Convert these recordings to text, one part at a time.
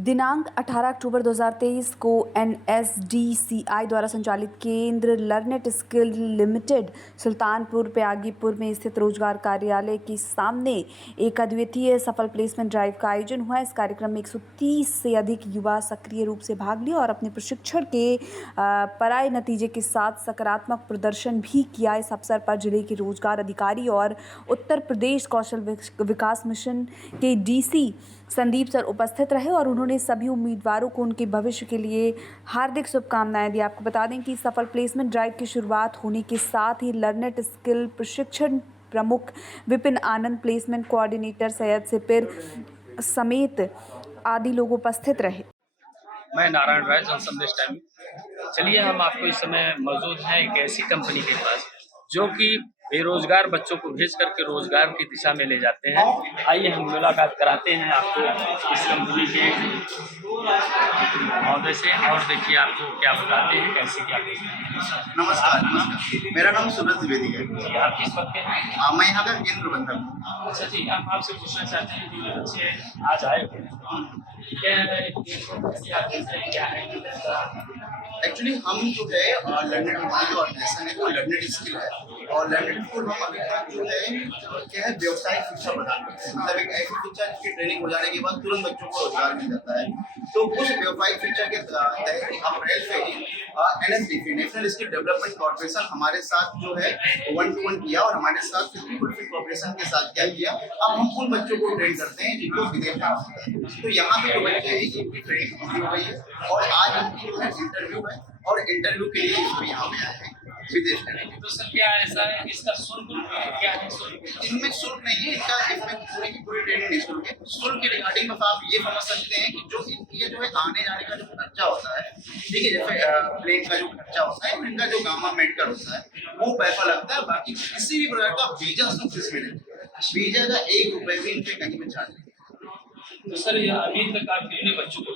दिनांक 18 अक्टूबर 2023 को एनएसडीसीआई द्वारा संचालित केंद्र लर्नेट स्किल लिमिटेड सुल्तानपुर प्यागीपुर में स्थित रोजगार कार्यालय के सामने एक अद्वितीय सफल प्लेसमेंट ड्राइव का आयोजन हुआ। इस कार्यक्रम में 130 से अधिक युवा सक्रिय रूप से भाग लिया और अपने प्रशिक्षण के पराये नतीजे के साथ सकारात्मक प्रदर्शन भी किया। इस अवसर पर जिले के रोजगार अधिकारी और उत्तर प्रदेश कौशल विकास मिशन के डीसी संदीप सर उपस्थित रहे और उन्होंने सभी उम्मीदवारों को उनके भविष्य के लिए हार्दिक शुभकामनाएं दी। आपको बता दें कि सफल प्लेसमेंट ड्राइव की शुरुआत होने के साथ ही लर्नेट स्किल प्रशिक्षण प्रमुख विपिन आनंद, प्लेसमेंट कोऑर्डिनेटर सैयद सिपिर समेत आदि लोग उपस्थित रहे। मैं नारायण राय, जन संदेश टाइम। चलिए, हम आपको इस समय मौजूद हैं एक ऐसी कंपनी के पास जो कि बेरोजगार बच्चों को भेज करके रोजगार की दिशा में ले जाते हैं। आइए हम मुलाकात कराते हैं आपको इस कंपनी के महोदय से, और देखिए आपको क्या बताते हैं, कैसे क्या। नमस्कार। मेरा नाम सूरज द्विवेदी है। जी, आप किस वक्त के हैं? मैं यहाँ का केंद्र प्रबंधक हूँ। अच्छा जी, हम आपसे पूछना चाहते हैं कि जो बच्चे आज आए हुए हैं, क्या है? एक्चुअली हम जो है लर्नेट हमारी जो ऑर्गेनाइजेशन है वो लर्नेट स्किल है, और लर्नेट स्किल हम अभी तक जो है क्या है व्यवसायिक शिक्षा प्रदान करते हैं। मतलब एक ऐसी शिक्षा जिसकी ट्रेनिंग हो जाने के बाद तुरंत बच्चों को रोजगार मिल जाता है। तो उस व्यवसायिक शिक्षा के तहत अप्रैल से ही NSDC national skill development corporation हमारे साथ जो है 1-to-1 किया और हमारे साथ 50% कॉर्पोरेशन के साथ क्या किया, अब हम उन बच्चों को ट्रेन करते हैं जिनको विदेश जाना होता है। तो यहाँ पे जो बच्चे हैं इनकी ट्रेनिंग पूरी हो गई है और आज इनकी जो है इंटरव्यू है, और इंटरव्यू के लिए इसको यहाँ पे आए हैं विदेश करने के। तो सर क्या ऐसा है कि इसका शुल्क क्या है? इनमें शुल्क नहीं है, इसमें पूरी की पूरी ट्रेनिंग निःशुल्क है। शुल्क के रिगार्डिंग में आप ये समझ सकते हैं कि जो इनकी जो है आने जाने का जो खर्चा होता है, ठीक है, जैसे प्लेन का जो खर्चा होता है, इनका जो गामा मेडिकल होता है वो पैसा लगता है। बाकी किसी भी प्रकार का वीजा शुल्क इसमें नहीं है। वीजा का 1 रुपए भी इनसे कहीं में चार्ज नहीं। तो सर ये अभी तक आप कितने बच्चों को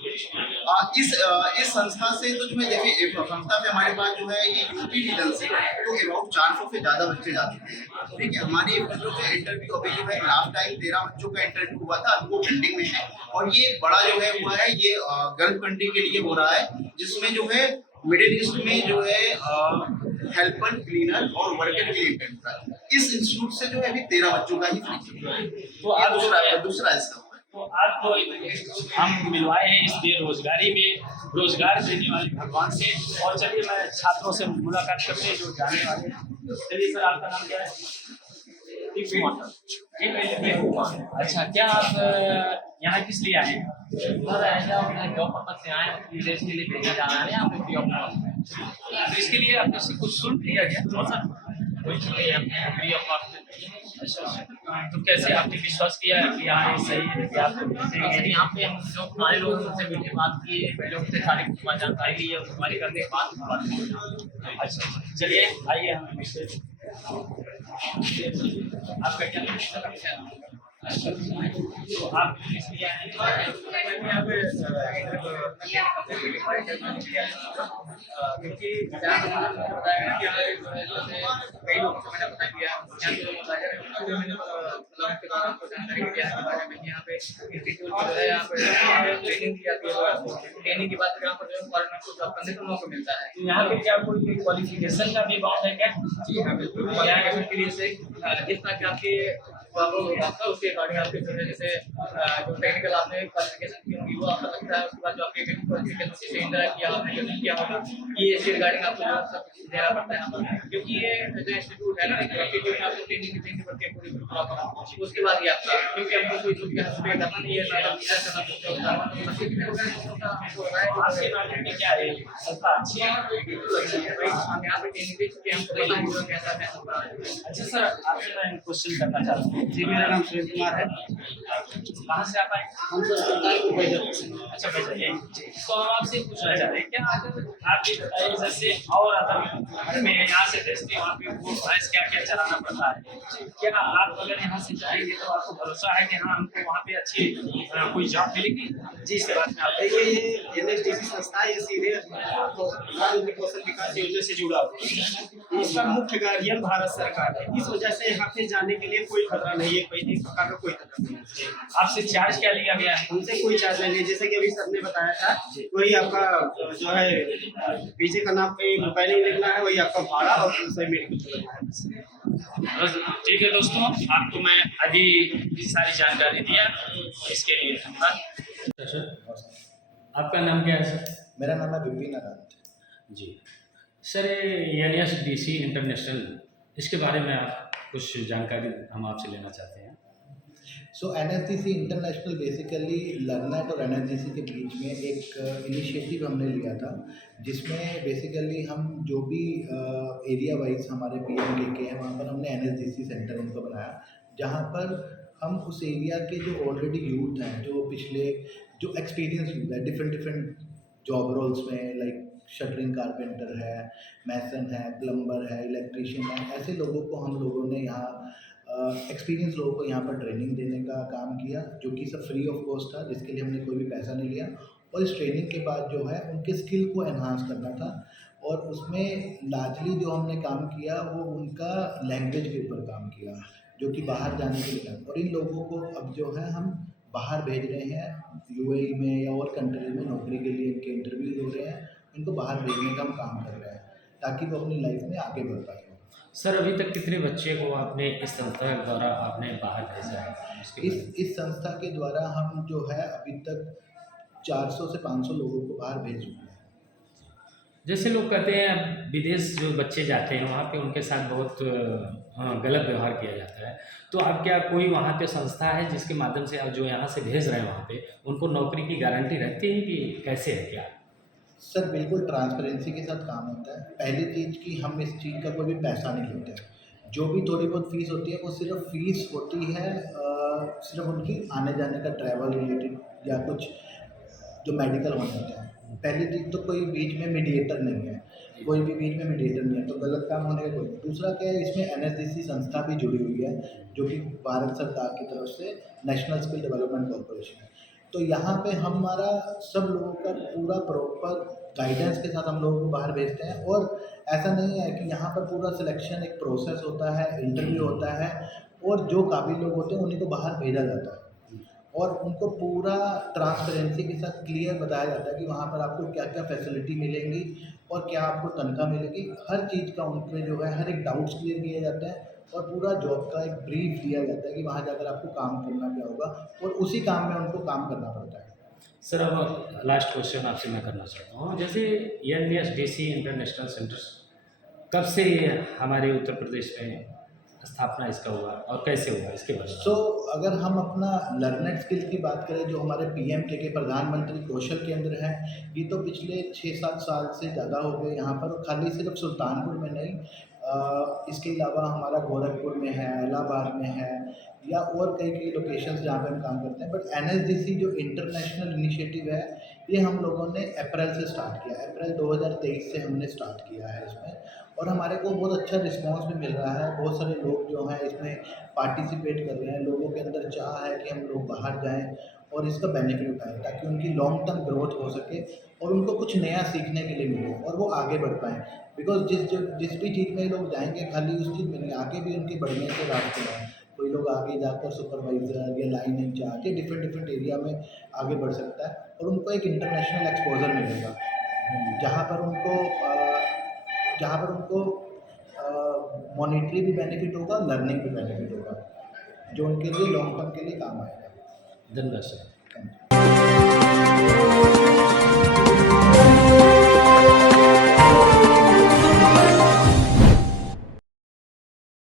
इस संस्था से तो जो है देखिए संस्था से हमारे पास जो है ये यूपी रीजन से तो अबाउट 400 से ज्यादा बच्चे जाते हैं। ठीक है, हमारी बच्चों के इंटरव्यू अभी जो है लास्ट टाइम 13 बच्चों का इंटरव्यू हुआ था, वो पेंडिंग में है। और ये बड़ा जो है हुआ है ये गल्फ कंट्री के लिए हो रहा है, जिसमें जो है मिडिल ईस्ट में जो है हेल्पर, क्लीनर और वर्कर के लिए इंटरव्यू है। इस इंस्टीट्यूट से जो है अभी 13 बच्चों का ही तो आप दूसरा इसका। तो आपको हम मिलवाए हैं इस बेरोजगारी में रोजगार देने वाले भगवान से। और चलिए मैं छात्रों से मुलाकात करते हैं जो जाने वाले हैं। चलिए सर, आपका नाम क्या है? अच्छा, क्या आप यहाँ किस लिए आए हैं? सर जॉब पर्पज से आए, विदेश के लिए भेजा जा रहा है यहाँ पे फ्री ऑफ कॉस्ट। तो इसके लिए आपने से कुछ शुल्क लिया गया? सर कोई फ्री ऑफ कॉस्ट। अच्छा, तो कैसे आपने विश्वास किया है कि यहाँ सही है कि आप सर यहाँ पे हम जो हमारे लोगों से मिलने बात किए, लोगों से सारी जानकारी ली है, हमारी करने के बाद। अच्छा, चलिए आइए हम आपका क्या तो आप इसलिए आए हैं? क्योंकि कई लोग मैंने पता किया यहाँ पे इंस्टीट्यूट जो है यहाँ पे ट्रेनिंग दी जाती है। ट्रेनिंग की बात यहाँ पर जो फॉरेनर को जॉब करने का मौका मिलता है। यहाँ पे क्या कोई क्वालिफिकेशन का भी बात है क्या? जी हाँ, बिल्कुल क्वालिफिकेशन के लिए से जिस तरह के आपके होगा उसके अकॉर्डिंग आपके जो है जैसे जो टेक्निकल आपने क्वालिफिकेशन की होगी वो आपको लगता है। उसके बाद जो आपके क्वालिफिकेशन से इंटरेक्ट किया आपने जो किया होगा ये इसके रिगार्डिंग आपको जो सब कुछ देना पड़ता है यहाँ पर। क्योंकि ये जो इंस्टीट्यूट है ना, इंस्टीट्यूट में आपको ट्रेनिंग देंगे पड़ती है पूरी प्रॉपर, उसके बाद ही आपका, क्योंकि हमको कोई जो यहाँ पे करना नहीं है, ना वीजा करना क्या है? अच्छी है भाई, हम यहाँ पे ट्रेनिंग दे चुके हैं, हमको पता है कैसा कैसा। अच्छा सर, आपसे मैं क्वेश्चन करना चाहता हूँ। जी, मेरा नाम सुरेश कुमार है। कहाँ से आप आए? हम सर सुल्तानपुर बैजर। अच्छा भैया, तो हम आपसे पूछना चाह रहे हैं क्या आप ये बताइए, जैसे और अगर मैं यहाँ से भेजती वहाँ पे वो भैंस क्या क्या चलाना पड़ता है, क्या आप अगर यहाँ से जाएंगे तो आपको भरोसा है कि हाँ हमको वहाँ पे अच्छी कोई जॉब मिलेगी? जी सर, देखिए ये एनएसडीसी संस्था है, ये सीधे कौशल विकास योजना से जुड़ा हुआ है। इसका मुख्य गार्जियन भारत सरकार है। इस वजह से यहाँ पे जाने के लिए कोई खतरा नहीं है, कोई एक प्रकार का कोई तकलीफ नहीं है। आपसे चार्ज क्या लिया गया है? हमसे कोई चार्ज नहीं है, जैसे कि अभी सर ने बताया था वही आपका जो है पीछे का नाम पे रुपये नहीं लिखना है, वही आपका भाड़ा और दूसरे मेडिकल करना है। ठीक है दोस्तों, आपको मैं अभी ये सारी जानकारी दिया, इसके लिए धन्यवाद। सर, आपका नाम क्या है सर? मेरा नाम है विपिन अनंत। जी सर, ये NSDC इंटरनेशनल, इसके बारे में आप कुछ जानकारी हम आपसे लेना चाहते हैं। सो NSDC इंटरनेशनल बेसिकली लर्नेट और NSDC के बीच में एक इनिशिएटिव हमने लिया था, जिसमें बेसिकली हम जो भी एरिया वाइज हमारे PMKK हैं वहाँ पर हमने NSDC सेंटर उनको बनाया, जहाँ पर हम उस एरिया के जो ऑलरेडी यूथ हैं, जो पिछले जो एक्सपीरियंस यूथ है डिफरेंट जॉब रोल्स में, लाइक शटरिंग कारपेंटर है, मैसन है, प्लम्बर है, इलेक्ट्रीशियन है, ऐसे लोगों को हम लोगों ने यहाँ एक्सपीरियंस लोगों को यहाँ पर ट्रेनिंग देने का काम किया, जो कि सब फ्री ऑफ कॉस्ट था, जिसके लिए हमने कोई भी पैसा नहीं लिया। और इस ट्रेनिंग के बाद जो है उनके स्किल को एनहांस करना था, और उसमें लार्जली जो हमने काम किया वो उनका लैंग्वेज के ऊपर काम किया, जो कि बाहर जाने के लिए। और इन लोगों को अब जो है हम बाहर भेज रहे हैं, UAE में या और कंट्री में नौकरी के लिए इनके इंटरव्यूज हो रहे हैं, इनको बाहर भेजने का हम काम कर रहे हैं ताकि वो अपनी लाइफ में आगे बढ़ पाए। सर, अभी तक कितने बच्चे को आपने इस संस्था के द्वारा आपने बाहर भेजा है? इस संस्था के द्वारा हम जो है अभी तक 400 से 500 लोगों को बाहर भेज चुके हैं। जैसे लोग कहते हैं विदेश जो बच्चे जाते हैं वहाँ पे उनके साथ बहुत गलत व्यवहार किया जाता है, तो अब क्या कोई वहाँ पे संस्था है जिसके माध्यम से आप जो यहाँ से भेज रहे हैं वहाँ पे उनको नौकरी की गारंटी रहती है कि कैसे है क्या? सर, बिल्कुल ट्रांसपेरेंसी के साथ काम होता है। पहली चीज़ कि हम इस चीज़ का कोई भी पैसा नहीं लेते हैं। जो भी थोड़ी बहुत फ़ीस होती है वो सिर्फ फ़ीस होती है, सिर्फ उनकी आने जाने का ट्रैवल रिलेटेड या कुछ जो मेडिकल होने होते हैं। पहली चीज़ तो कोई बीच में मीडिएटर नहीं है, कोई भी बीच में मीडिएटर नहीं है, तो गलत काम होने का कोई नहीं। दूसरा क्या है, इसमें NSDC संस्था भी जुड़ी हुई है, जो कि भारत सरकार की तरफ से नेशनल स्किल डेवलपमेंट कॉर्पोरेशन है। तो यहाँ पे हमारा सब लोगों का पूरा प्रॉपर गाइडेंस के साथ हम लोगों को बाहर भेजते हैं। और ऐसा नहीं है कि यहाँ पर पूरा सिलेक्शन एक प्रोसेस होता है, इंटरव्यू होता है, और जो काबिल लोग होते हैं उन्हीं को बाहर भेजा जाता है, और उनको पूरा ट्रांसपेरेंसी के साथ क्लियर बताया जाता है कि वहाँ पर आपको क्या क्या फैसिलिटी मिलेंगी और क्या आपको तनख्वाह मिलेगी। हर चीज़ का उनके जो है हर एक डाउट्स क्लियर किए जाते हैं, और पूरा जॉब का एक ब्रीफ दिया जाता है कि वहाँ जाकर आपको काम करना क्या होगा, और उसी काम में उनको काम करना पड़ता है। सर, अब लास्ट क्वेश्चन आपसे मैं करना चाहता हूँ, जैसे NSDC इंटरनेशनल सेंटर्स कब से हमारे उत्तर प्रदेश में स्थापना इसका हुआ और कैसे हुआ, इसके बारे में? सो अगर हम अपना लर्नेट स्किल की बात करें, जो हमारे PMKK प्रधानमंत्री कौशल केंद्र है, ये तो पिछले 6-7 साल से ज़्यादा हो गए यहाँ पर। खाली सिर्फ सुल्तानपुर में नहीं, इसके अलावा हमारा गोरखपुर में है, इलाहाबाद में है, या और कई लोकेशंस जहाँ पे हम काम करते हैं। बट NSDC जो इंटरनेशनल इनिशिएटिव है, ये हम लोगों ने अप्रैल से स्टार्ट किया। अप्रैल 2023 से हमने स्टार्ट किया है इसमें, और हमारे को बहुत अच्छा रिस्पांस भी मिल रहा है। बहुत सारे लोग जो हैं इसमें पार्टिसिपेट कर रहे हैं। लोगों के अंदर चाह है कि हम लोग बाहर जाएं और इसका बेनिफिट उठाएं, ताकि उनकी लॉन्ग टर्म ग्रोथ हो सके और उनको कुछ नया सीखने के लिए मिले और वो आगे बढ़ पाएँ। बिकॉज जिस भी चीज़ में लोग जाएंगे, खाली उस चीज़ में नहीं, आगे भी उनके बढ़ने के रास्ते हैं। कोई लोग आगे जाकर सुपरवाइज़र या लाइन इंचार्ज या डिफरेंट एरिया में आगे बढ़ सकता है, और उनको एक इंटरनेशनल एक्सपोजर मिलेगा, जहाँ पर उनको मॉनेटरी भी बेनिफिट होगा, लर्निंग भी बेनिफिट होगा, जो उनके लिए लॉन्ग टर्म के लिए काम आएगा। धन्यवाद सर।